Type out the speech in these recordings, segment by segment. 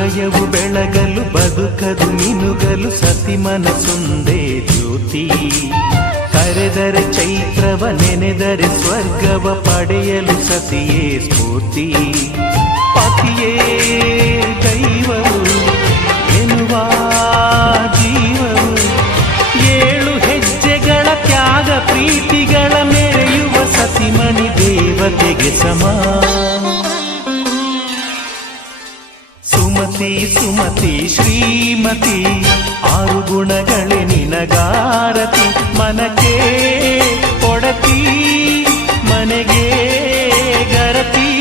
ಹೃದಯವು ಬೆಳಗಲು ಬದುಕದು ಮಿನುಗಲು ಸತಿ ಮನಸೊಂದೇ ಜ್ಯೋತಿ. ಕರೆದರೆ ಚೈತ್ರವ ನೆನೆದರೆ ಸ್ವರ್ಗವ ಪಡೆಯಲು ಸತಿಯೇ ಸ್ಫೂರ್ತಿ. ಪತಿಯೇ ದೈವವು ಎನ್ನುವ ಜೀವವು, 7 ಹೆಜ್ಜೆಗಳ ತ್ಯಾಗ ಪ್ರೀತಿಗಳ ಮೆರೆಯುವ ಸತಿಮಣಿ ದೇವತೆಗೆ ಸಮ. ಸುಮತಿ ಸುಮತಿ ಶ್ರೀಮತಿ 6 ಗುಣಗಳೇ ನಿನಗಾರತಿ. ಮನಕ್ಕೆ ಕೊಡತಿ ಮನೆಗೆ ಗರತಿ.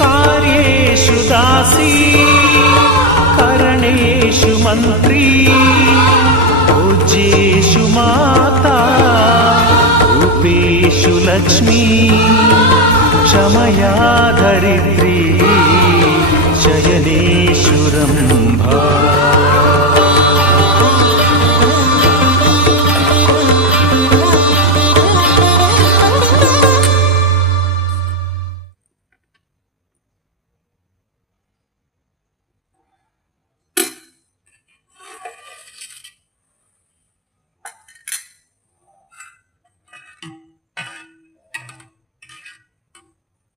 ಕಾರ್ಯೇಷು ದಾಸಿ ಕರಣೇಷು ಮಂತ್ರಿ. ಪೂಜ್ಯೇಷು ಮಾತಾ ರೂಪೇಷು ಲಕ್ಷ್ಮೀ. ಕ್ಷಮಯಾ ಧರಿತ್ರಿ ಶಯನೇಷು ರಂಭಾ.